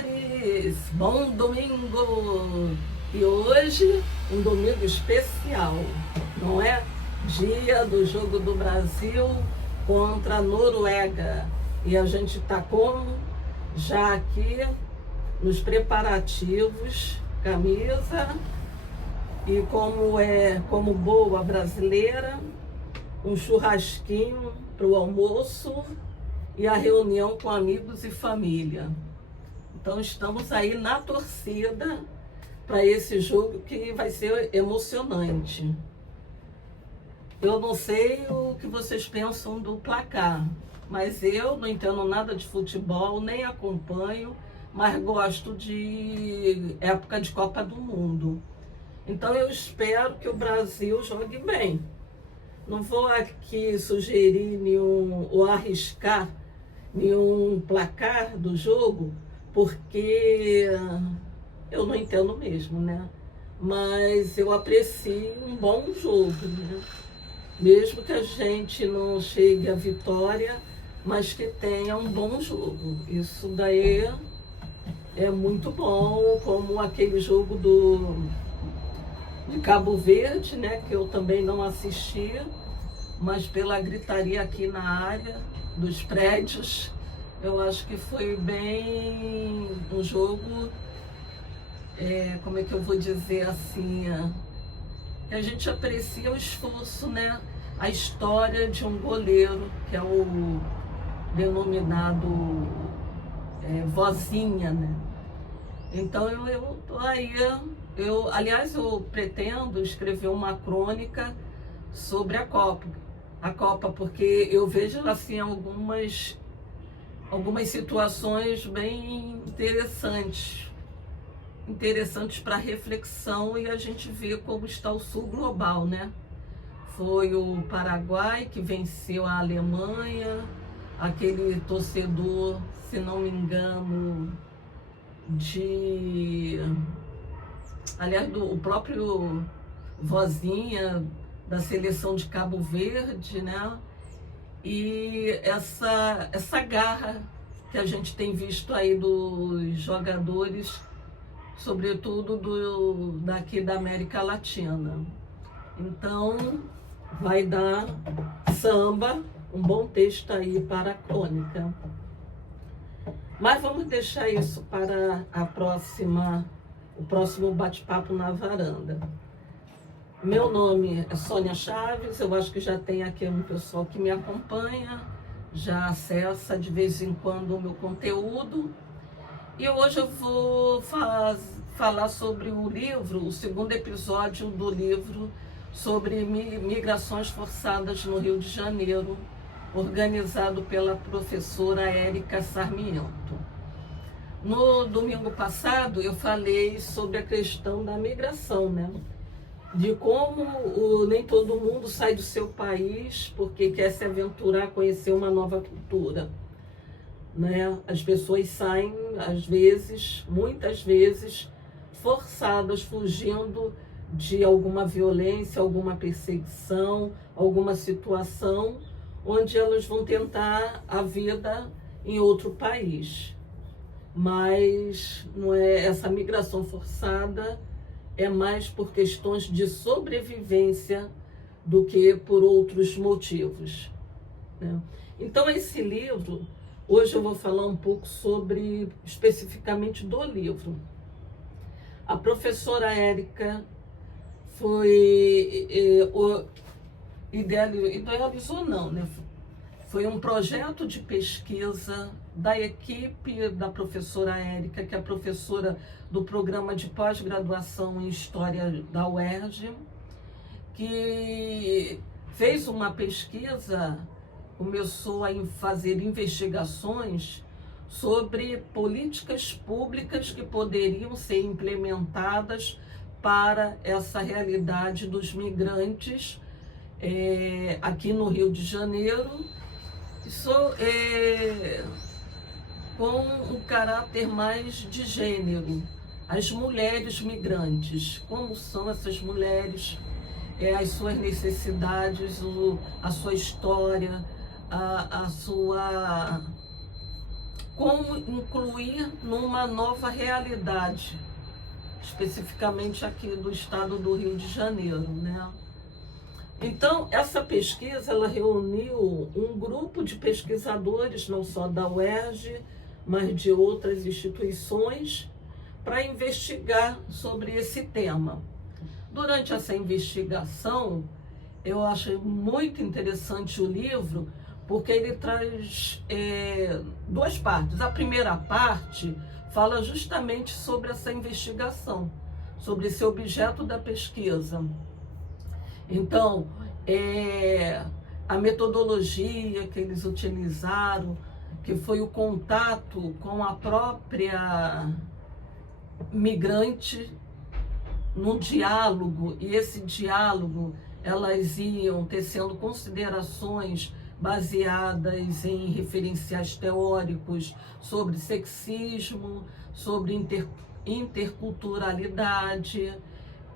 torcedores, bom domingo! E hoje um domingo especial, não é? Dia do jogo do Brasil contra a Noruega. E a gente está como? Já aqui nos preparativos, camisa e como boa brasileira, um churrasquinho para o almoço e a reunião com amigos e família. Então estamos aí na torcida para esse jogo que vai ser emocionante. Eu não sei o que vocês pensam do placar, mas eu não entendo nada de futebol, nem acompanho, mas gosto de época de Copa do Mundo. Então eu espero que o Brasil jogue bem. Não vou aqui sugerir nenhum ou arriscar nenhum placar do jogo, porque eu não entendo mesmo, né? Mas eu aprecio um bom jogo, né? Mesmo que a gente não chegue à vitória, mas que tenha um bom jogo. Isso daí é muito bom, como aquele jogo de Cabo Verde, né? Que eu também não assisti, mas pela gritaria aqui na área dos prédios, eu acho que foi bem um jogo, como é que eu vou dizer assim, a gente aprecia o esforço, né? A história de um goleiro, que é o denominado Vozinha, né? Então eu tô aí, aliás, eu pretendo escrever uma crônica sobre a Copa, porque eu vejo assim algumas situações bem interessantes para reflexão, e a gente vê como está o sul global, né? Foi o Paraguai que venceu a Alemanha, aquele torcedor, se não me engano, aliás, o próprio Vozinha da seleção de Cabo Verde, né? E essa garra que a gente tem visto aí dos jogadores, sobretudo daqui da América Latina. Então, vai dar samba, um bom texto aí para a crônica. Mas vamos deixar isso para o próximo bate-papo na varanda. Meu nome é Sônia Chaves, eu acho que já tem aqui um pessoal que me acompanha, já acessa de vez em quando o meu conteúdo. E hoje eu vou falar sobre o livro, o segundo episódio do livro sobre migrações forçadas no Rio de Janeiro, organizado pela professora Érica Sarmiento. No domingo passado eu falei sobre a questão da migração, né? De como nem todo mundo sai do seu país porque quer se aventurar, conhecer uma nova cultura, né? As pessoas saem, às vezes, muitas vezes, forçadas, fugindo de alguma violência, alguma perseguição, alguma situação onde elas vão tentar a vida em outro país. Mas não é essa migração forçada, é mais por questões de sobrevivência do que por outros motivos, né? Então esse livro, hoje eu vou falar um pouco especificamente do livro. A professora Érica idealizou não, né? Foi um projeto de pesquisa da equipe da professora Érica, que é a professora do programa de pós-graduação em História da UERJ, que fez uma pesquisa, começou a fazer investigações sobre políticas públicas que poderiam ser implementadas para essa realidade dos migrantes aqui no Rio de Janeiro, com um caráter mais de gênero. As mulheres migrantes, como são essas mulheres, as suas necessidades, a sua história, a sua como incluir numa nova realidade, especificamente aqui do estado do Rio de Janeiro, né? Então, essa pesquisa, ela reuniu um grupo de pesquisadores, não só da UERJ, mas de outras instituições, para investigar sobre esse tema. Durante essa investigação, eu achei muito interessante o livro, porque ele traz duas partes. A primeira parte fala justamente sobre essa investigação, sobre esse objeto da pesquisa. Então, a metodologia que eles utilizaram, que foi o contato com a própria migrante num diálogo, e esse diálogo elas iam tecendo considerações baseadas em referenciais teóricos sobre sexismo, sobre interculturalidade,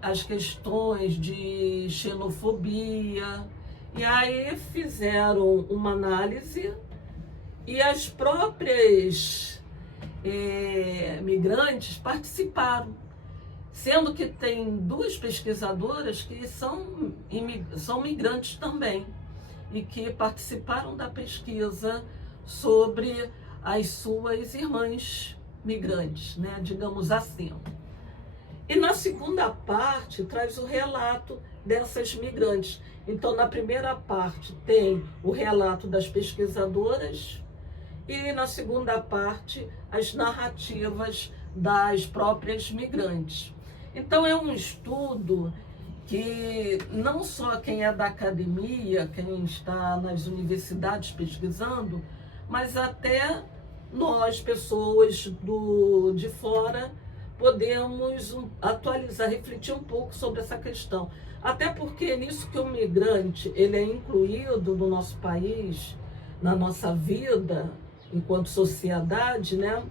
as questões de xenofobia, e aí fizeram uma análise e as próprias migrantes participaram, sendo que tem duas pesquisadoras que são migrantes também e que participaram da pesquisa sobre as suas irmãs migrantes, né, digamos assim. E na segunda parte traz o relato dessas migrantes. Então, na primeira parte tem o relato das pesquisadoras e na segunda parte as narrativas das próprias migrantes. Então, é um estudo que não só quem é da academia, quem está nas universidades pesquisando, mas até nós, pessoas de fora, podemos atualizar, refletir um pouco sobre essa questão. Até porque nisso que o migrante ele é incluído no nosso país, na nossa vida, enquanto sociedade, né?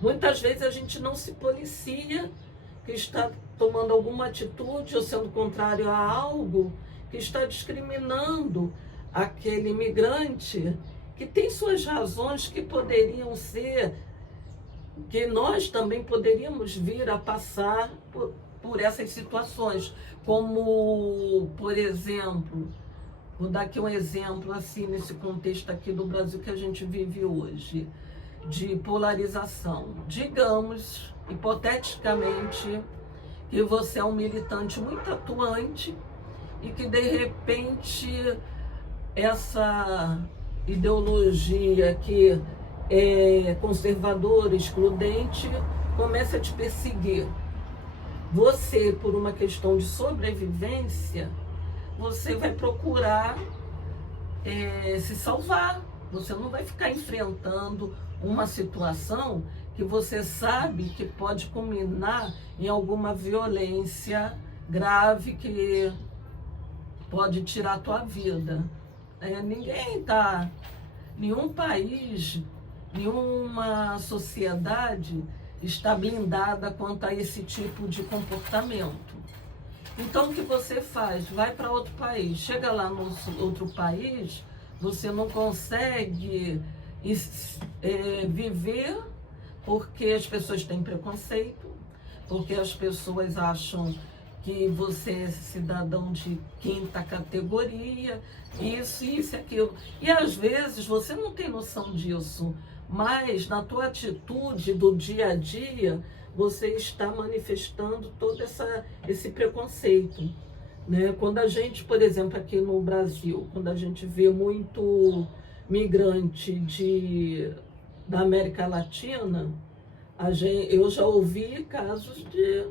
Muitas vezes a gente não se policia que está tomando alguma atitude ou sendo contrário a algo que está discriminando aquele imigrante que tem suas razões que poderiam ser, que nós também poderíamos vir a passar por essas situações, como, por exemplo, vou dar aqui um exemplo assim, nesse contexto aqui do Brasil que a gente vive hoje, de polarização. Digamos, hipoteticamente, que você é um militante muito atuante e que, de repente, essa ideologia que é conservadora, excludente, começa a te perseguir. Você, por uma questão de sobrevivência, você vai procurar se salvar. Você não vai ficar enfrentando uma situação que você sabe que pode culminar em alguma violência grave que pode tirar a tua vida. Nenhum país, nenhuma sociedade está blindada quanto a esse tipo de comportamento. Então, o que você faz? Vai para outro país. Chega lá no outro país, você não consegue viver porque as pessoas têm preconceito, porque as pessoas acham que você é cidadão de quinta categoria, isso e aquilo. E às vezes você não tem noção disso, mas na tua atitude do dia a dia, você está manifestando todo esse preconceito, né? Quando a gente, por exemplo, aqui no Brasil, quando a gente vê muito migrante da América Latina, eu já ouvi casos de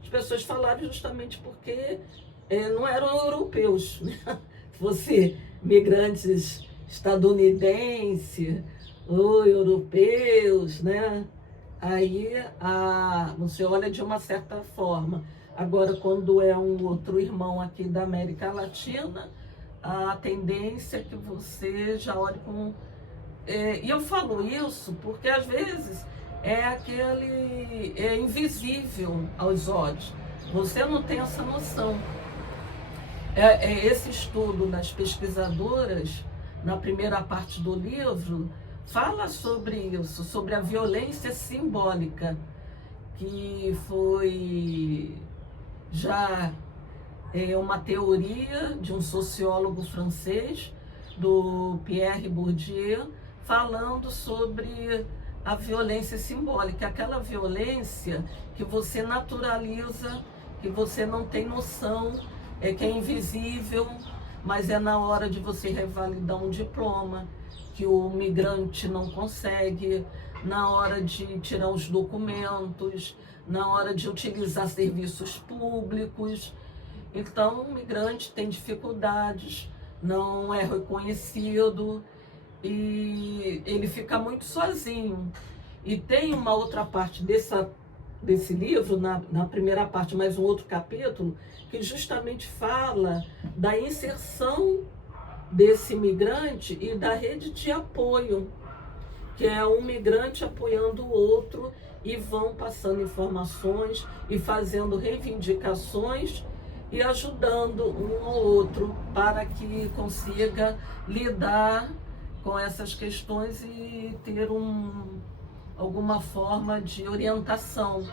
as pessoas falarem justamente porque não eram europeus, né? Fosse migrantes estadunidenses ou europeus, né? Aí você olha de uma certa forma. Agora, quando é um outro irmão aqui da América Latina, a tendência é que você já olhe com... e eu falo isso porque, às vezes, é invisível aos olhos. Você não tem essa noção. Esse estudo das pesquisadoras, na primeira parte do livro, fala sobre isso, sobre a violência simbólica, que foi já uma teoria de um sociólogo francês, do Pierre Bourdieu, falando sobre a violência simbólica, aquela violência que você naturaliza, que você não tem noção, que é invisível, mas é na hora de você revalidar um diploma, que o migrante não consegue, na hora de tirar os documentos, na hora de utilizar serviços públicos. Então, o migrante tem dificuldades, não é reconhecido e ele fica muito sozinho. E tem uma outra parte desse livro, na primeira parte, mais um outro capítulo, que justamente fala da inserção desse migrante e da rede de apoio, que é um migrante apoiando o outro e vão passando informações e fazendo reivindicações e ajudando um ao outro para que consiga lidar com essas questões e ter alguma forma de orientação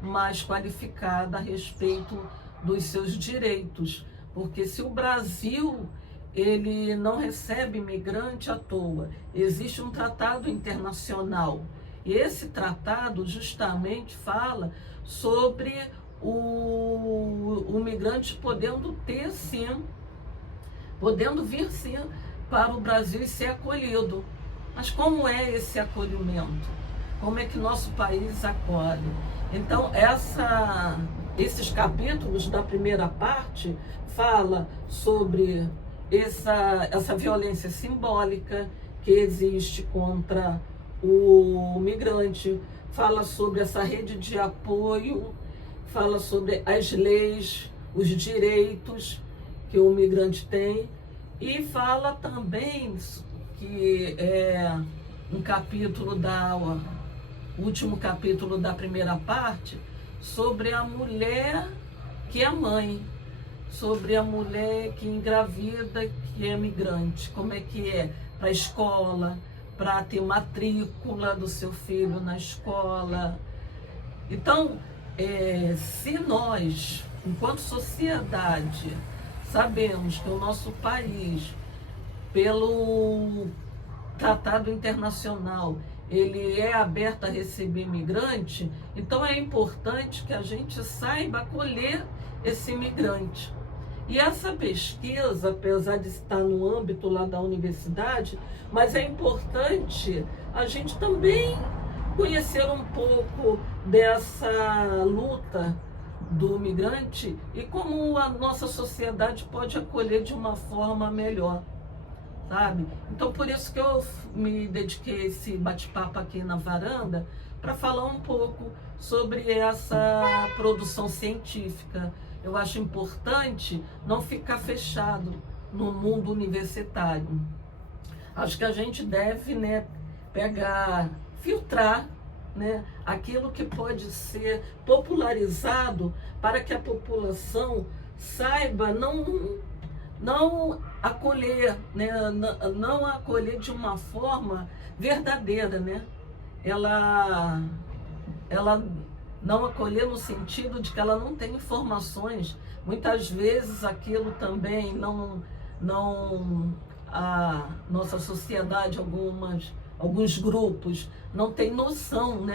mais qualificada a respeito dos seus direitos. Porque se o Brasil ele não recebe imigrante à toa, existe um tratado internacional. E esse tratado justamente fala sobre o migrante podendo vir sim para o Brasil e ser acolhido. Mas como é esse acolhimento? Como é que nosso país acolhe? Então, esses capítulos da primeira parte fala sobre essa violência simbólica que existe contra o migrante, fala sobre essa rede de apoio, fala sobre as leis, os direitos que o migrante tem, e fala também que é o último capítulo da primeira parte, sobre a mulher que é mãe, sobre a mulher que engravida, que é migrante, como é que é para a escola, para ter matrícula do seu filho na escola. Então, se nós, enquanto sociedade, sabemos que o nosso país, pelo tratado internacional, ele é aberto a receber imigrante, então é importante que a gente saiba acolher esse imigrante. E essa pesquisa, apesar de estar no âmbito lá da universidade, mas é importante a gente também conhecer um pouco dessa luta do migrante e como a nossa sociedade pode acolher de uma forma melhor, sabe? Então, por isso que eu me dediquei a esse bate-papo aqui na varanda, para falar um pouco sobre essa produção científica. Eu acho importante não ficar fechado no mundo universitário. Acho que a gente deve, filtrar, aquilo que pode ser popularizado para que a população saiba não acolher, não acolher de uma forma verdadeira, Ela não acolher no sentido de que ela não tem informações. Muitas vezes aquilo também a nossa sociedade, alguns grupos não tem noção,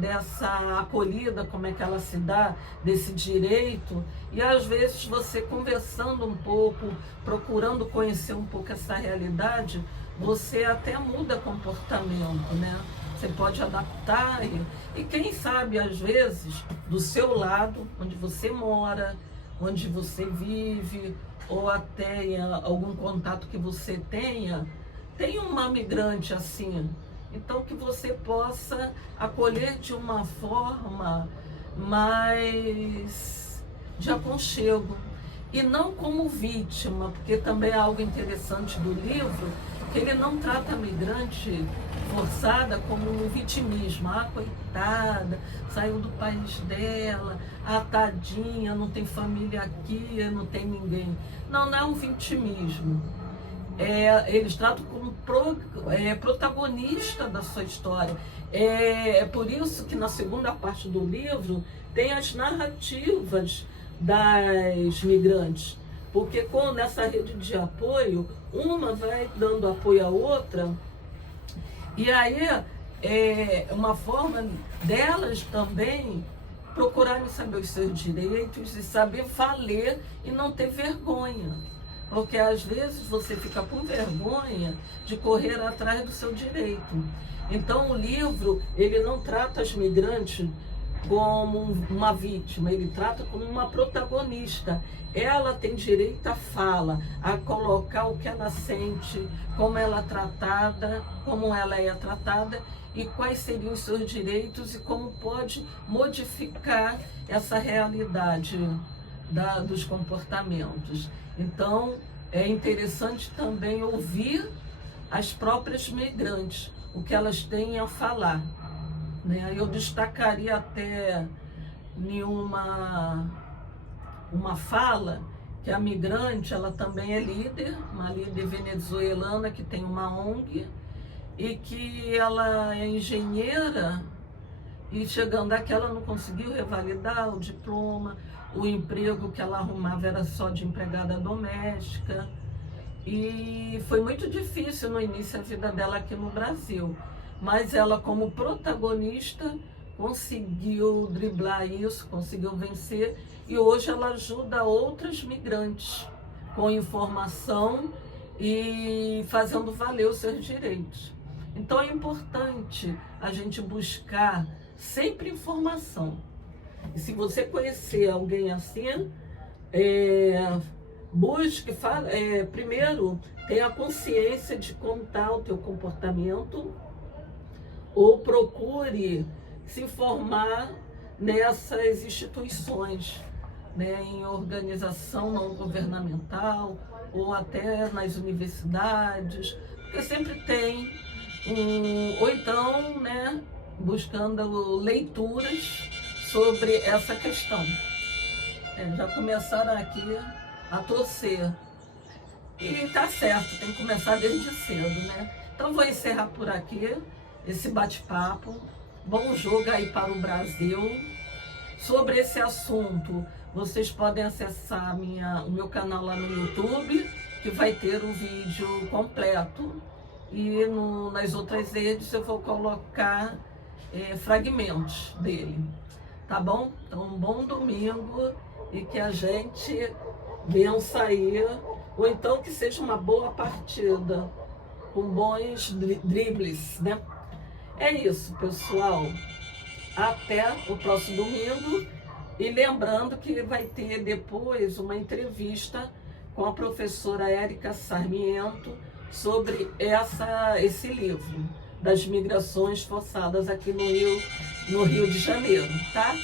dessa acolhida, como é que ela se dá, desse direito. E às vezes você conversando um pouco, procurando conhecer um pouco essa realidade, você até muda comportamento, Você pode adaptar e quem sabe, às vezes, do seu lado, onde você mora, onde você vive, ou até em algum contato que você tenha, tem uma migrante assim. Então, que você possa acolher de uma forma mais de aconchego. E não como vítima, porque também é algo interessante do livro, que ele não trata a migrante forçada como um vitimismo. Ah, coitada, saiu do país dela, tadinha, não tem família aqui, não tem ninguém. Não é um vitimismo. eles tratam como protagonista da sua história. É por isso que na segunda parte do livro tem as narrativas das migrantes, porque nessa rede de apoio, uma vai dando apoio à outra, e aí é uma forma delas também procurarem saber os seus direitos e saber valer e não ter vergonha. Porque às vezes você fica com vergonha de correr atrás do seu direito. Então o livro, ele não trata as migrantes como uma vítima, ele trata como uma protagonista. Ela tem direito à fala, a colocar o que ela sente, como ela é tratada, como ela é tratada e quais seriam os seus direitos e como pode modificar essa realidade dos comportamentos. Então, é interessante também ouvir as próprias migrantes, o que elas têm a falar, né? Eu destacaria até uma fala que a migrante, ela também é líder, uma líder venezuelana que tem uma ONG e que ela é engenheira e chegando aqui ela não conseguiu revalidar o diploma, o emprego que ela arrumava era só de empregada doméstica e foi muito difícil no início a vida dela aqui no Brasil, mas ela como protagonista conseguiu driblar isso, conseguiu vencer e hoje ela ajuda outras migrantes com informação e fazendo valer os seus direitos. Então é importante a gente buscar sempre informação. E se você conhecer alguém assim, busque, primeiro, tenha consciência de como está o teu comportamento ou procure se informar nessas instituições, né, em organização não governamental ou até nas universidades, porque sempre tem ou então, né, buscando leituras sobre essa questão. Já começaram aqui a torcer. E tá certo, tem que começar desde cedo, né? Então vou encerrar por aqui esse bate-papo. Bom jogo aí para o Brasil. Sobre esse assunto, vocês podem acessar o meu canal lá no YouTube, que vai ter o vídeo completo. E nas outras redes eu vou colocar fragmentos dele. Tá bom? Então, um bom domingo e que a gente vença aí, ou então que seja uma boa partida, com bons dribles, né? É isso, pessoal. Até o próximo domingo. E lembrando que vai ter depois uma entrevista com a professora Érica Sarmiento sobre esse livro das migrações forçadas aqui no Rio de Janeiro, tá?